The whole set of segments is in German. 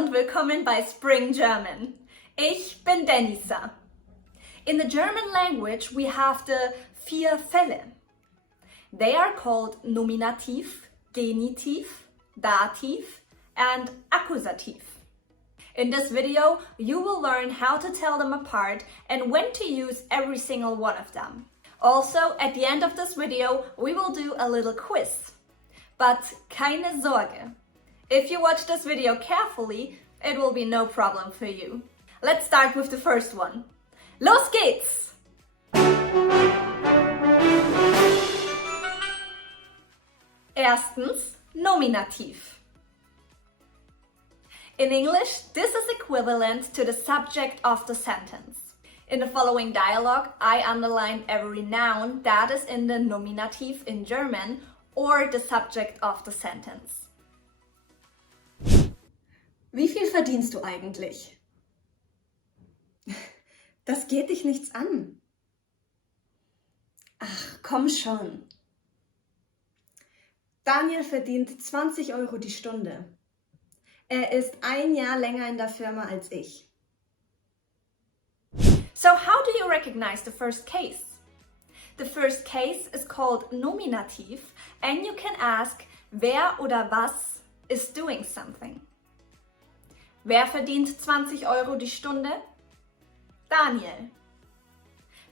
und willkommen bei Spring German. Ich bin Denisa. In the German language we have the vier Fälle. They are called Nominativ, Genitiv, Dativ and Akkusativ. In this video you will learn how to tell them apart and when to use every single one of them. Also, at the end of this video we will do a little quiz. But keine Sorge. If you watch this video carefully, it will be no problem for you. Let's start with the first one. Los geht's! Erstens, Nominativ. In English, this is equivalent to the subject of the sentence. In the following dialogue, I underline every noun that is in the Nominativ in German or the subject of the sentence. Wie viel verdienst du eigentlich? Das geht dich nichts an. Ach, komm schon. Daniel verdient 20 Euro die Stunde. Er ist ein Jahr länger in der Firma als ich. So how do you recognize the first case? The first case is called Nominativ and you can ask wer oder was is doing something. Wer verdient 20 Euro die Stunde? Daniel.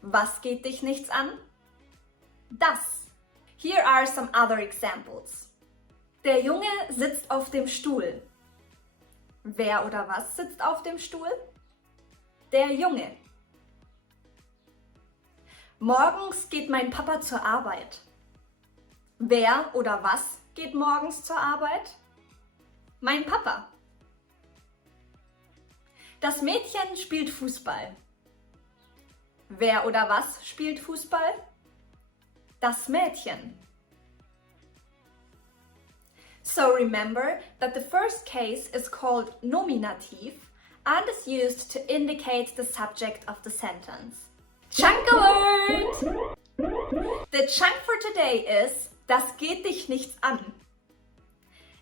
Was geht dich nichts an? Das. Here are some other examples. Der Junge sitzt auf dem Stuhl. Wer oder was sitzt auf dem Stuhl? Der Junge. Morgens geht mein Papa zur Arbeit. Wer oder was geht morgens zur Arbeit? Mein Papa. Das Mädchen spielt Fußball. Wer oder was spielt Fußball? Das Mädchen. So remember that the first case is called nominative and is used to indicate the subject of the sentence. Chunk alert! The chunk for today is das geht dich nichts an.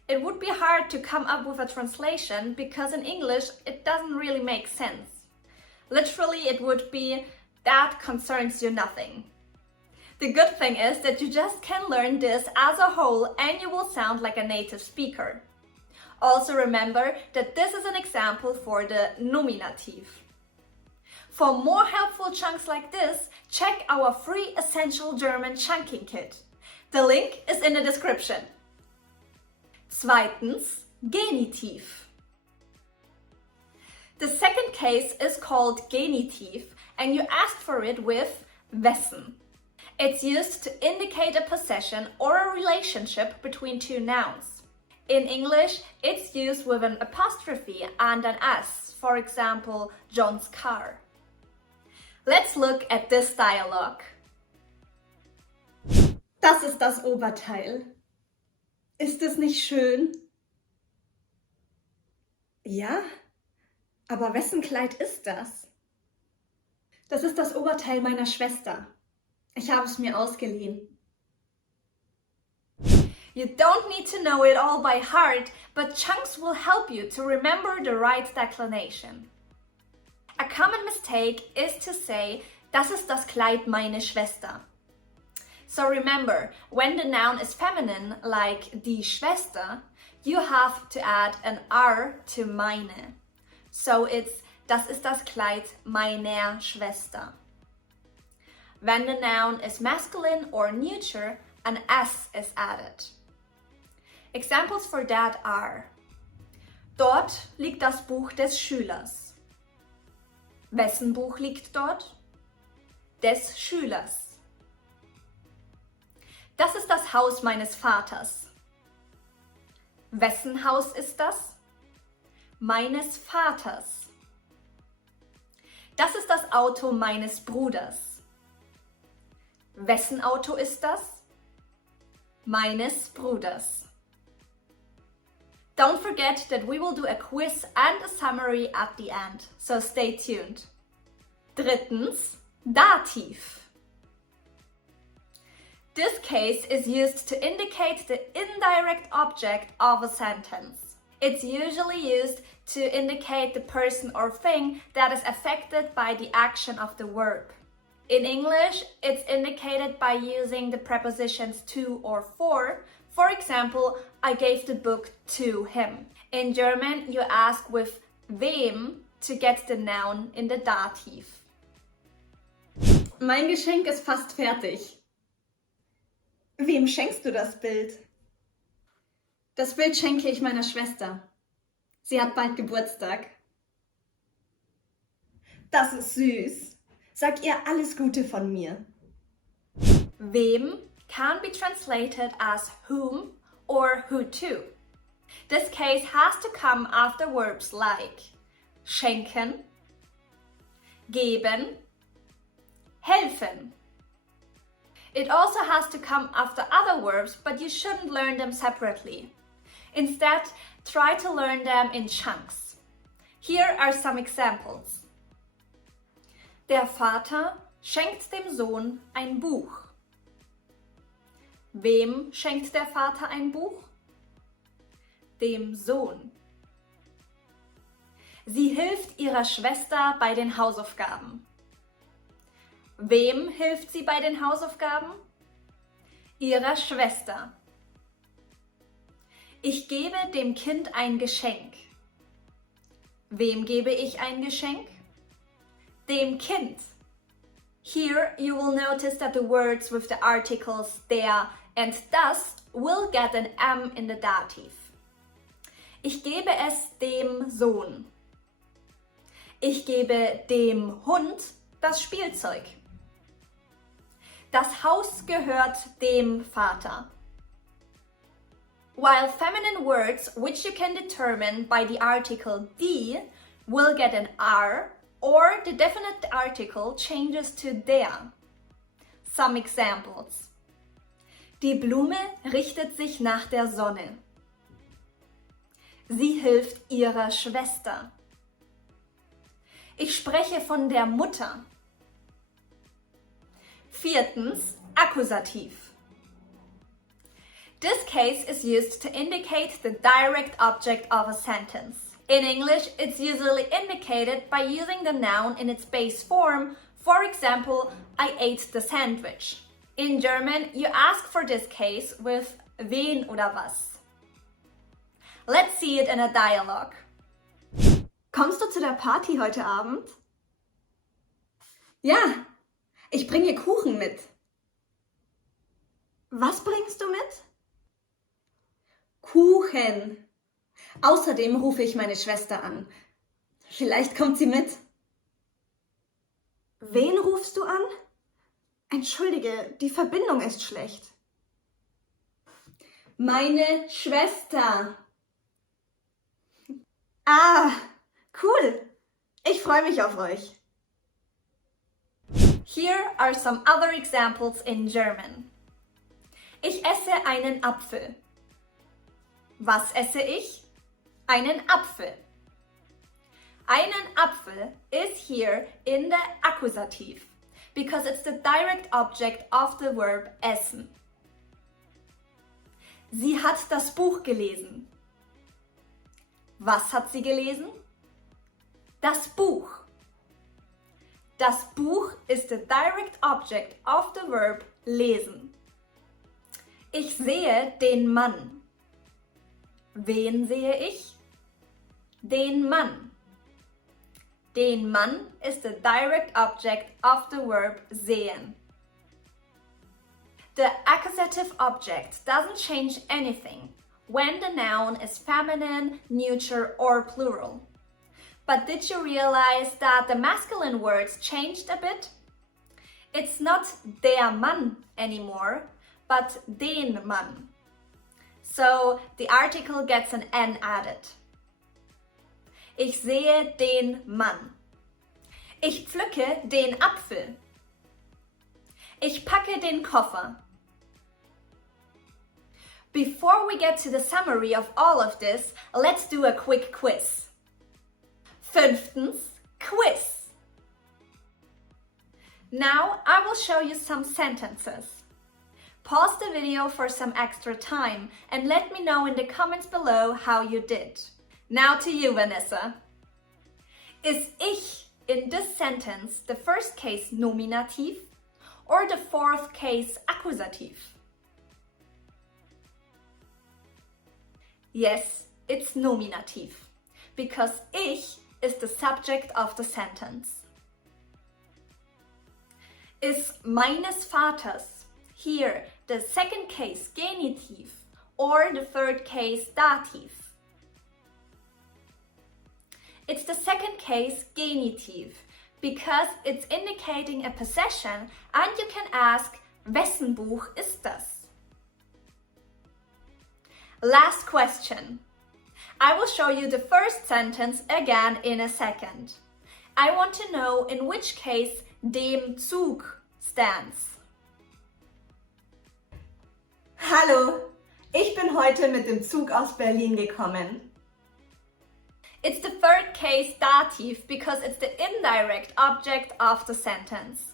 It would be hard to come up with a translation because in English it doesn't really make sense. Literally it would be that concerns you nothing. The good thing is that you just can learn this as a whole and you will sound like a native speaker. Also remember that this is an example for the nominative. For more helpful chunks like this, check our free Essential German Chunking Kit. The link is in the description. Zweitens, Genitiv. The second case is called Genitiv and you ask for it with wessen. It's used to indicate a possession or a relationship between two nouns. In English, it's used with an apostrophe and an S, for example, John's car. Let's look at this dialogue. Das ist das Oberteil. Ist es nicht schön? Ja, aber wessen Kleid ist das? Das ist das Oberteil meiner Schwester. Ich habe es mir ausgeliehen. You don't need to know it all by heart, but chunks will help you to remember the right declination. A common mistake is to say, das ist das Kleid meine Schwester. So remember, when the noun is feminine, like die Schwester, you have to add an R to meine. So it's, das ist das Kleid meiner Schwester. When the noun is masculine or neuter, an S is added. Examples for that are: Dort liegt das Buch des Schülers. Wessen Buch liegt dort? Des Schülers. Das ist das Haus meines Vaters. Wessen Haus ist das? Meines Vaters. Das ist das Auto meines Bruders. Wessen Auto ist das? Meines Bruders. Don't forget that we will do a quiz and a summary at the end, so stay tuned. Drittens, Dativ. This case is used to indicate the indirect object of a sentence. It's usually used to indicate the person or thing that is affected by the action of the verb. In English, it's indicated by using the prepositions to or for. For example, I gave the book to him. In German, you ask with wem to get the noun in the Dativ. Mein Geschenk ist fast fertig. Wem schenkst du das Bild? Das Bild schenke ich meiner Schwester. Sie hat bald Geburtstag. Das ist süß. Sag ihr alles Gute von mir. Wem can be translated as whom or who to. This case has to come after verbs like schenken, geben, helfen. It also has to come after other verbs, but you shouldn't learn them separately. Instead, try to learn them in chunks. Here are some examples. Der Vater schenkt dem Sohn ein Buch. Wem schenkt der Vater ein Buch? Dem Sohn. Sie hilft ihrer Schwester bei den Hausaufgaben. Wem hilft sie bei den Hausaufgaben? Ihrer Schwester. Ich gebe dem Kind ein Geschenk. Wem gebe ich ein Geschenk? Dem Kind. Here you will notice that the words with the articles der and das will get an M in the dative. Ich gebe es dem Sohn. Ich gebe dem Hund das Spielzeug. Das Haus gehört dem Vater. While feminine words, which you can determine by the article die, will get an R, or the definite article changes to der. Some examples. Die Blume richtet sich nach der Sonne. Sie hilft ihrer Schwester. Ich spreche von der Mutter. Viertens, Akkusativ. This case is used to indicate the direct object of a sentence. In English, it's usually indicated by using the noun in its base form. For example, I ate the sandwich. In German, you ask for this case with wen oder was. Let's see it in a dialogue. Kommst du zu der Party heute Abend? Ja, ich bringe Kuchen mit. Was bringst du mit? Kuchen. Außerdem rufe ich meine Schwester an. Vielleicht kommt sie mit. Wen rufst du an? Entschuldige, die Verbindung ist schlecht. Meine Schwester. Ah, cool. Ich freue mich auf euch. Here are some other examples in German. Ich esse einen Apfel. Was esse ich? Einen Apfel. Einen Apfel is here in the Akkusativ because it's the direct object of the verb essen. Sie hat das Buch gelesen. Was hat sie gelesen? Das Buch. Das Buch is the direct object of the verb lesen. Ich sehe den Mann. Wen sehe ich? Den Mann. Den Mann is the direct object of the verb sehen. The accusative object doesn't change anything when the noun is feminine, neuter, or plural. But did you realize that the masculine words changed a bit? It's not der Mann anymore, but den Mann. So the article gets an N added. Ich sehe den Mann. Ich pflücke den Apfel. Ich packe den Koffer. Before we get to the summary of all of this, let's do a quick quiz. Fünftens, Quiz. Now I will show you some sentences. Pause the video for some extra time and let me know in the comments below how you did. Now to you, Vanessa. Is ich in this sentence the first case Nominativ or the fourth case Akkusativ? Yes, it's Nominativ, because ich is the subject of the sentence. Is meines Vaters here the second case Genitiv or the third case Dativ? It's the second case Genitiv because it's indicating a possession and you can ask, wessen Buch ist das? Last question. I will show you the first sentence again in a second. I want to know in which case dem Zug stands. Hallo, ich bin heute mit dem Zug aus Berlin gekommen. It's the third case Dativ because it's the indirect object of the sentence.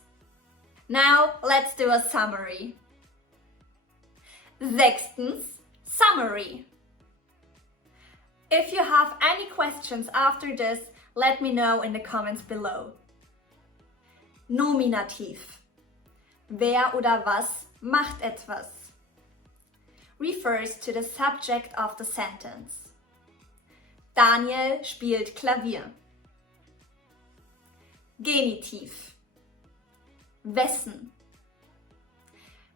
Now let's do a summary. Sechstens, summary. If you have any questions after this, let me know in the comments below. Nominativ. Wer oder was macht etwas? Refers to the subject of the sentence. Daniel spielt Klavier. Genitiv. Wessen?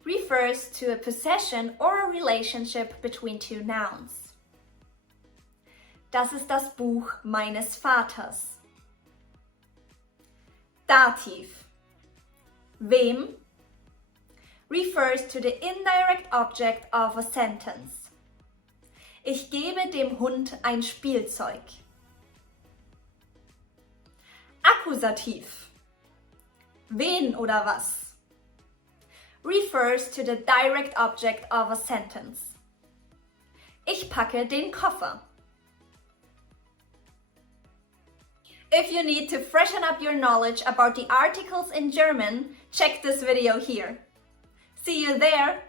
Refers to a possession or a relationship between two nouns. Das ist das Buch meines Vaters. Dativ. Wem? Refers to the indirect object of a sentence. Ich gebe dem Hund ein Spielzeug. Akkusativ. Wen oder was? Refers to the direct object of a sentence. Ich packe den Koffer. If you need to freshen up your knowledge about the articles in German, check this video here. See you there!